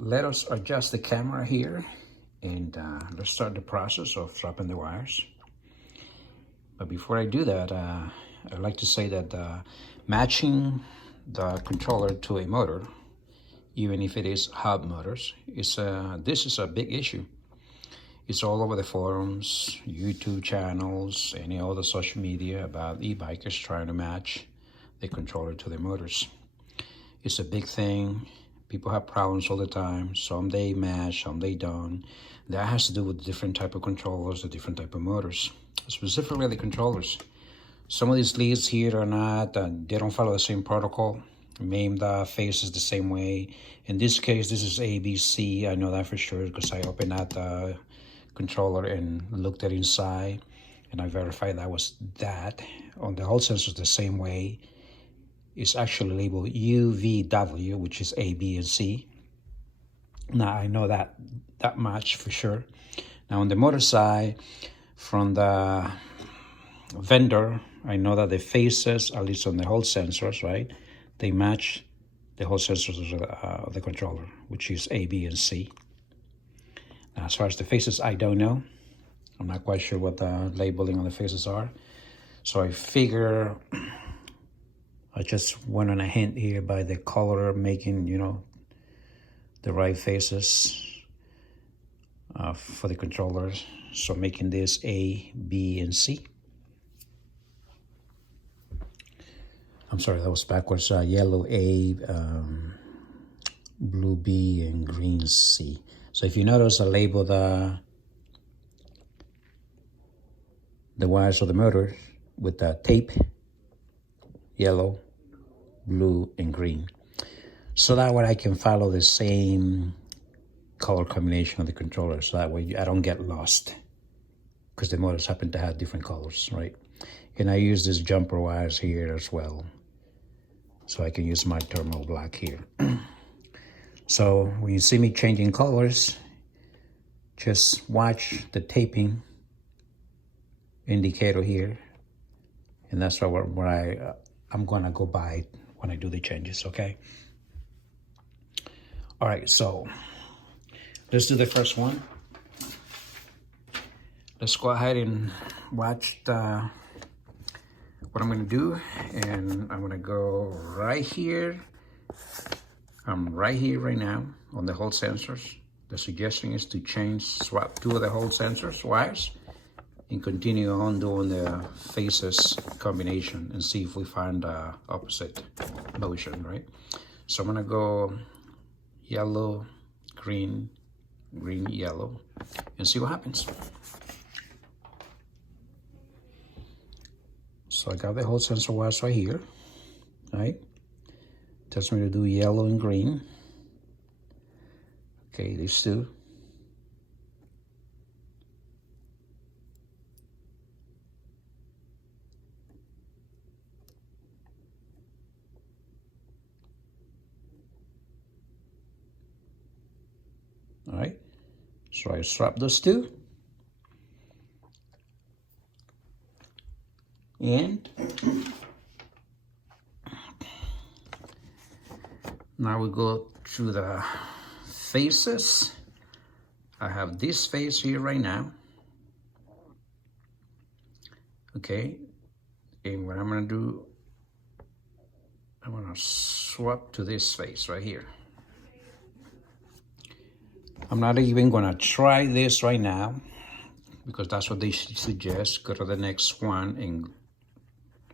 let us adjust the camera here, and let's start the process of swapping the wires. But before I do that, I'd like to say that matching the controller to a motor, even if it is hub motors, this is a big issue. It's all over the forums, YouTube channels, any other social media about e-bikers trying to match the controller to their motors. It's a big thing. People have problems all the time. Some they match, some they don't. That has to do with different type of controllers, the different type of motors, specifically the controllers. Some of these leads here are not, they don't follow the same protocol. Name the faces the same way. In this case, this is ABC. I know that for sure because I opened that controller and looked at inside, and I verified that was that. On the Hall sensors the same way. It's actually labeled UVW, which is A, B, and C. Now I know that much for sure. Now on the motor side, from the vendor, I know that the faces, at least on the Hall sensors, right, they match the Hall sensors of the controller, which is A, B, and C. Now, as far as the faces, I don't know. I'm not quite sure what the labeling on the faces are. So I figure I just went on a hint here by the color making, the right faces for the controllers. So making this A, B, and C. I'm sorry, that was backwards. Yellow A, blue B, and green C. So if you notice, I labeled the wires of the motor with the tape, yellow, blue, and green. So that way I can follow the same color combination of the controller. So that way I don't get lost because the motors happen to have different colors, right? And I use these jumper wires here as well. So I can use my thermal black here. So when you see me changing colors, just watch the taping indicator here. And that's what I'm gonna go by when I do the changes, okay? All right, so let's do the first one. Let's go ahead and watch what I'm gonna do. And I'm gonna go right here. I'm right here right now on the Hall sensors. The suggestion is to swap two of the Hall sensors wires and continue on doing the faces combination and see if we find the opposite motion, right? So I'm gonna go yellow, green, green, yellow, and see what happens. So I got the Hall sensor wires right here, right? Tells me to do yellow and green. Okay, these two. All right, so I swap those two. And now we go to the faces. I have this face here right now. Okay, and what I'm gonna do, I'm gonna swap to this face right here. I'm not even gonna try this right now because that's what they suggest. Go to the next one and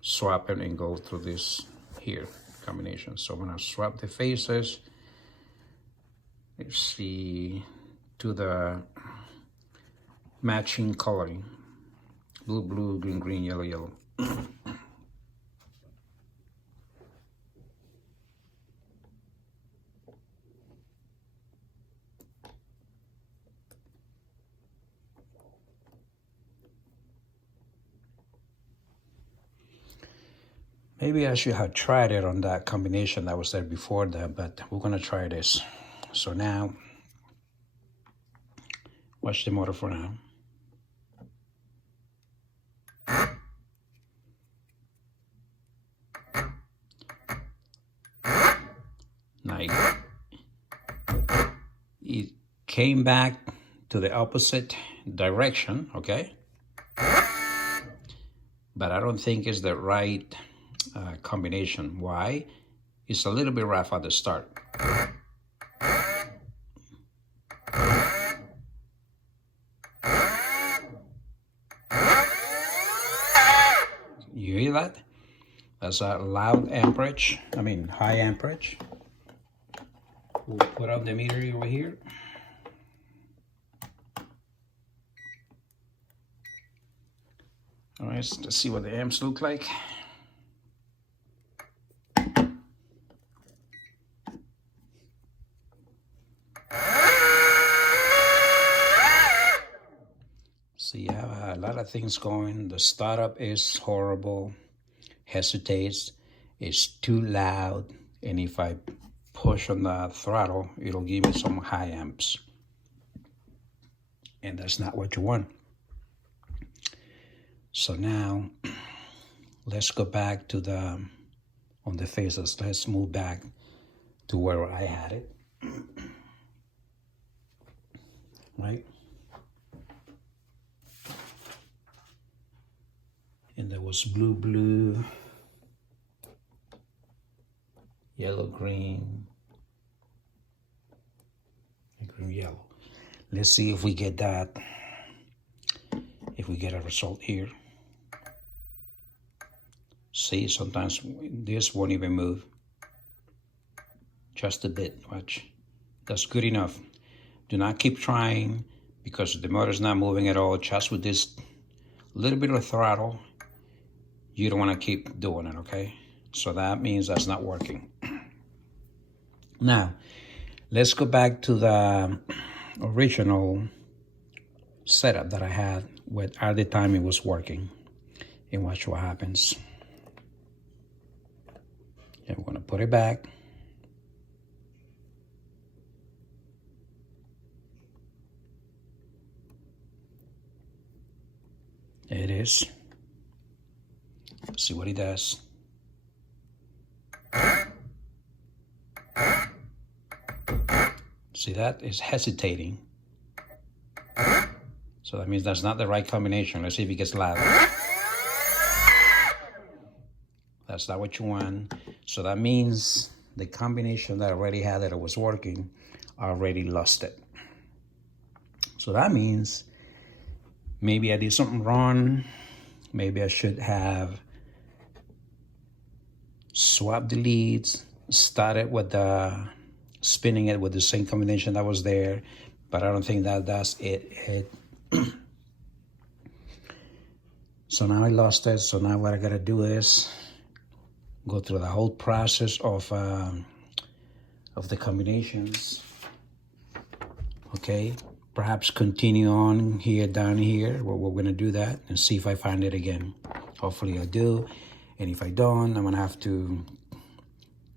swap it and go through this here combination. So I'm gonna swap the faces. Let's see, to the matching coloring. Blue, blue, green, green, yellow, yellow. Maybe I should have tried it on that combination that was there before that, but we're gonna try this. So now, watch the motor for now. Nice. it came back to the opposite direction, okay? But I don't think it's the right combination. Why? It's a little bit rough at the start. You hear that? That's a loud amperage, high amperage. We'll put up the meter over here. All right, let's see what the amps look like. So you have a lot of things going. The startup is horrible, hesitates, it's too loud, and if I push on the throttle, it'll give me some high amps. And that's not what you want. So now, let's go back to on the phases. Let's move back to where I had it. Right? And there was blue, yellow, green, green, yellow. Let's see if we get that, if we get a result here. See, sometimes this won't even move. Just a bit, watch. That's good enough. Do not keep trying because the motor's not moving at all. Just with this little bit of throttle, you don't want to keep doing it, okay? So that means that's not working. Now, let's go back to the original setup that I had at the time it was working, and watch what happens. And we're going to put it back. There it is. Let's see what he does. See, that is hesitating. So that means that's not the right combination. Let's see if it gets loud. That's not what you want. So that means the combination that I already had that it was working, I already lost it. So that means maybe I did something wrong. Maybe I should have swapped the leads, started with spinning it with the same combination that was there, but I don't think that that's it. So now I lost it. So now what I gotta do is go through the whole process of the combinations. Okay, perhaps continue on here, down here. Well, we're gonna do that and see if I find it again. Hopefully I do, and if I don't, I'm gonna have to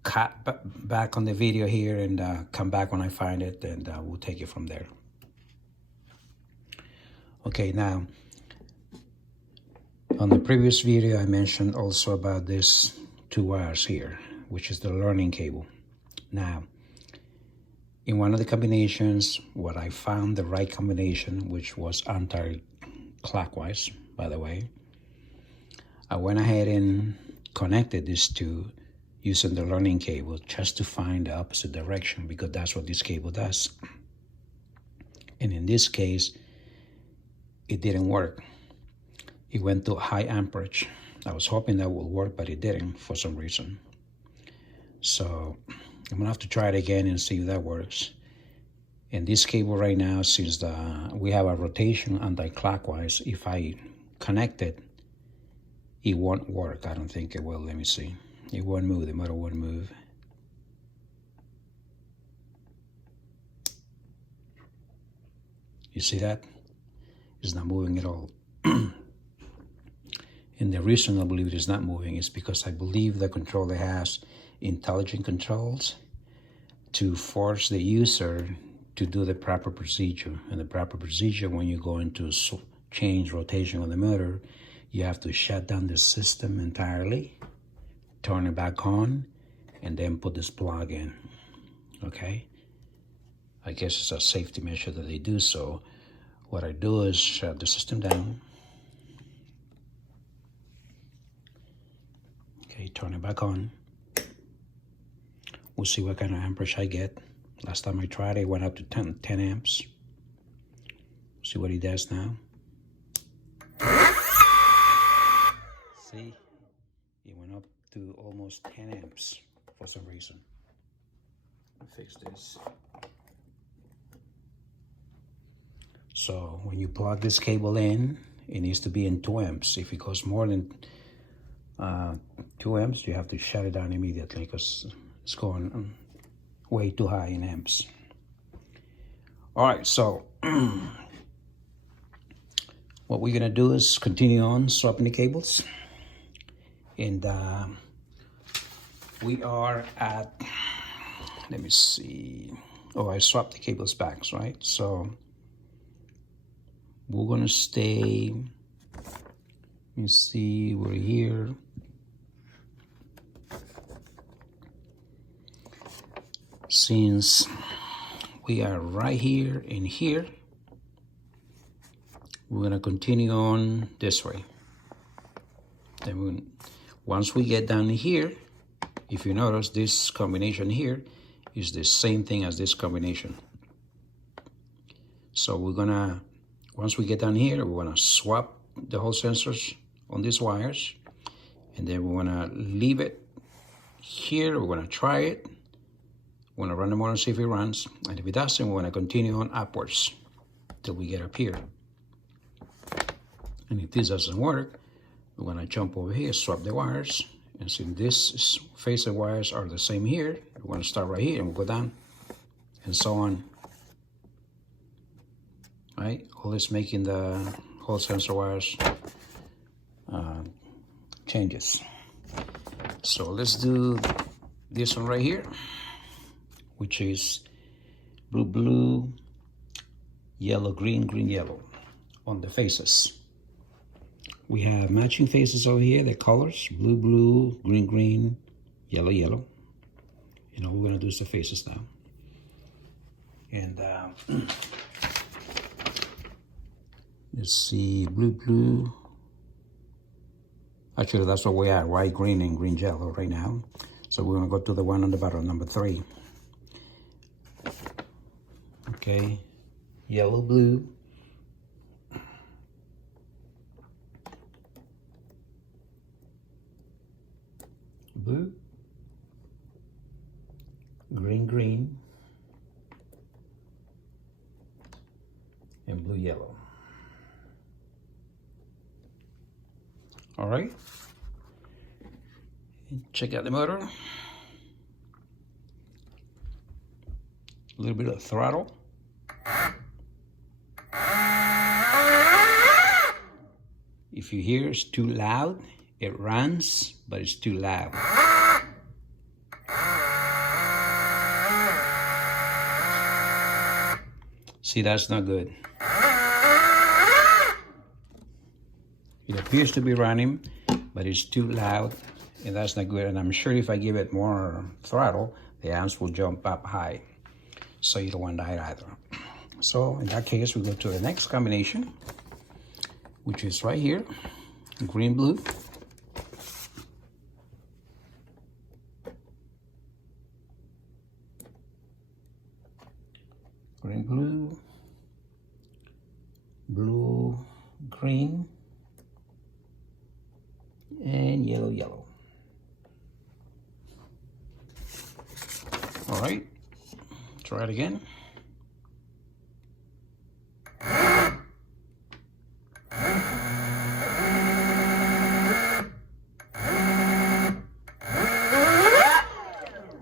cut back on the video here and come back when I find it, and we'll take it from there. Okay, now, on the previous video, I mentioned also about this 2 wires here, which is the learning cable. Now, in one of the combinations, what I found the right combination, which was anti-clockwise, by the way, I went ahead and connected these two using the learning cable just to find the opposite direction, because that's what this cable does. And in this case, it didn't work. It went to high amperage. I was hoping that would work, but it didn't for some reason. So I'm gonna have to try it again and see if that works. And this cable right now, since we have a rotation anti-clockwise, if I connect it, it won't work. I don't think it will. Let me see. It won't move. The motor won't move. You see that? It's not moving at all. And the reason I believe it is not moving is because I believe the controller has intelligent controls to force the user to do the proper procedure. And the proper procedure, when you go into change rotation on the motor, you have to shut down the system entirely, turn it back on, and then put this plug in. Okay? I guess it's a safety measure that they do so. What I do is shut the system down. Okay, turn it back on. We'll see what kind of amperage I get. Last time I tried, it went up to 10 amps. See what he does now. See, it went up to almost 10 amps for some reason. Let me fix this. So when you plug this cable in, it needs to be in 2 amps. If it goes more than 2 amps, you have to shut it down immediately because it's going way too high in amps. All right, so what we're gonna do is continue on swapping the cables. And we are at, let me see. Oh, I swapped the cables back, right? So we're gonna stay, let me see, we're here. Since we are right here and here, we're gonna continue on this way. Then once we get down here, if you notice, this combination here is the same thing as this combination. So we're gonna, once we get down here, we're gonna swap the whole sensors on these wires, and then we're gonna leave it here. We're gonna try it. We're gonna run the motor and see if it runs, and if it doesn't, we're gonna continue on upwards till we get up here. And if this doesn't work, we're gonna jump over here, swap the wires, and since this phase of wires are the same here, we're gonna start right here and we'll go down, and so on. Right? All this making the whole sensor wires changes. So let's do this one right here, which is blue, blue, yellow, green, green, yellow on the faces. We have matching faces over here, the colors, blue, blue, green, green, yellow, yellow. And all we're gonna do is the faces now. And let's see, blue, blue. Actually, that's what we are, white, green, and green, yellow right now. So we're gonna go to the one on the bottom, number 3. Okay, yellow, blue. Blue, green, green, and blue, yellow. All right, and check out the motor. A little bit of throttle. If you hear it's too loud, it runs, but it's too loud. See, that's not good. It appears to be running, but it's too loud, and that's not good. And I'm sure if I give it more throttle, the amps will jump up high. So you don't want that either. So in that case, we go to the next combination, which is right here, green, blue. Green, blue, blue, green, and yellow, yellow. All right, try it again.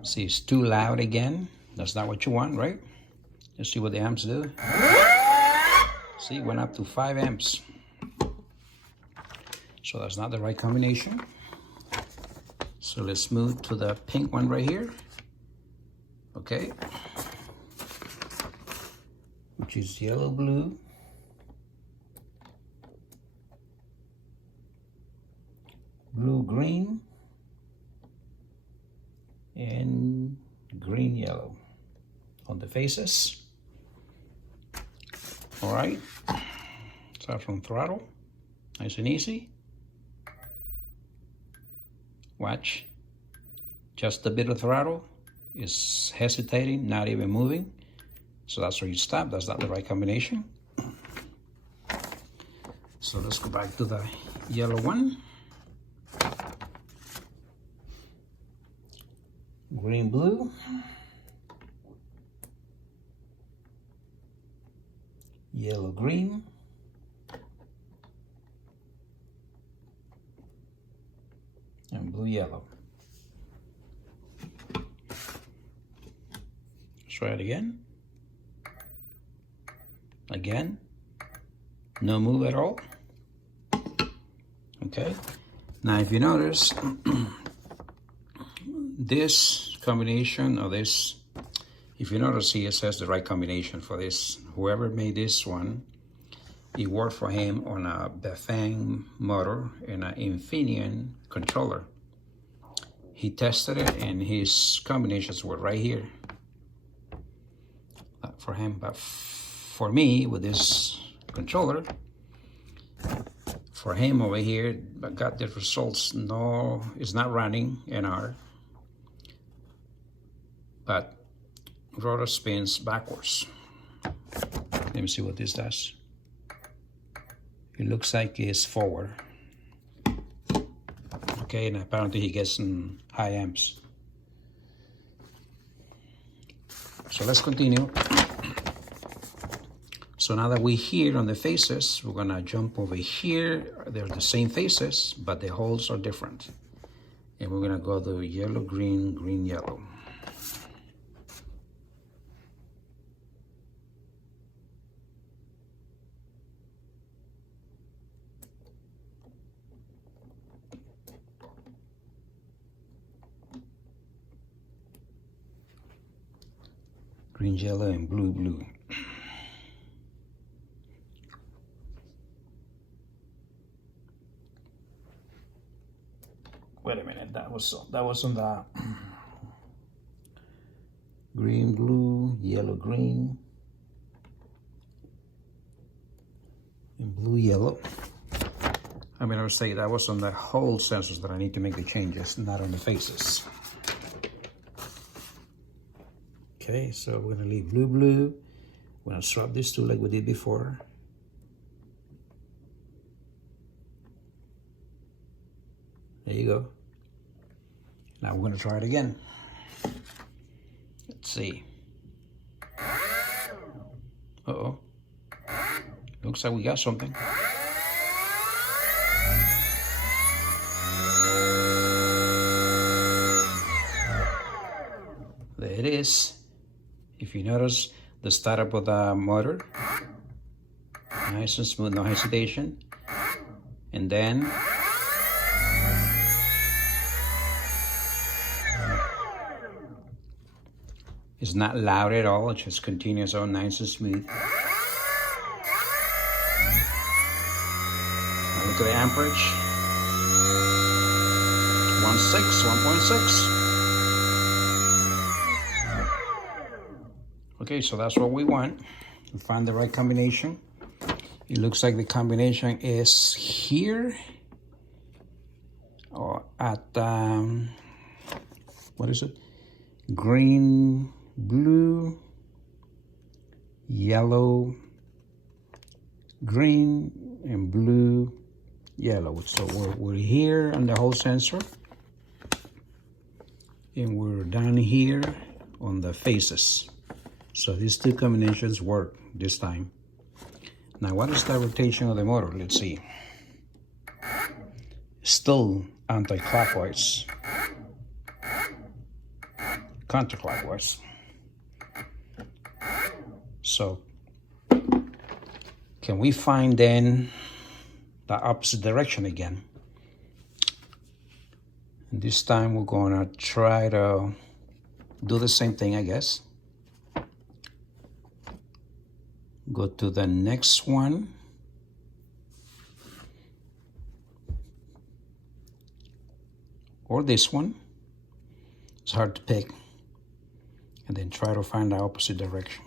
See, it's too loud again. That's not what you want, right? Let's see what the amps do. See, it went up to 5 amps. So that's not the right combination. So let's move to the pink one right here. Okay. Which is yellow, blue, blue, green, and green, yellow on the faces. All right, start from throttle, nice and easy. Watch, just a bit of throttle is hesitating, not even moving. So that's where you stop. That's not the right combination. So let's go back to the yellow one. Green, blue. Yellow, green. And blue, yellow. Let's try it again. Again. No move at all. Okay. Now if you notice, this combination of this, if you notice here, it says the right combination for this. Whoever made this one, it worked for him on a Bafang motor and an Infineon controller. He tested it and his combinations were right here for him. But for me, with this controller, for him over here, got the results. No, it's not running NR, but rotor spins backwards. Let me see what this does. It looks like it's forward. Okay, and apparently he gets some high amps. So let's continue. So now that we're here on the faces, we're gonna jump over here. They're the same faces, but the holes are different. And we're gonna go to yellow, green, green, yellow. Green, yellow, and blue, blue. Wait a minute, that was on the green, blue, yellow, green, and blue, yellow. I would say that was on the whole sensors that I need to make the changes, not on the faces. Okay, so we're gonna leave blue, blue. We're gonna swap these two like we did before. There you go. Now we're gonna try it again. Let's see. Uh-oh. Looks like we got something. There it is. If you notice the startup of the motor, nice and smooth, no hesitation. And then it's not loud at all, it just continues on nice and smooth. Now look at the amperage. 1.6. Okay, so that's what we want. We find the right combination. It looks like the combination is here, or at, what is it? Green, blue, yellow, green, and blue, yellow. So we're here on the whole sensor, and we're down here on the faces. So these two combinations work this time. Now, what is the rotation of the motor? Let's see. Still anti-clockwise. Counterclockwise. So, can we find then the opposite direction again? And this time we're gonna try to do the same thing, I guess. Go to the next one. Or this one. It's hard to pick. And then try to find the opposite direction.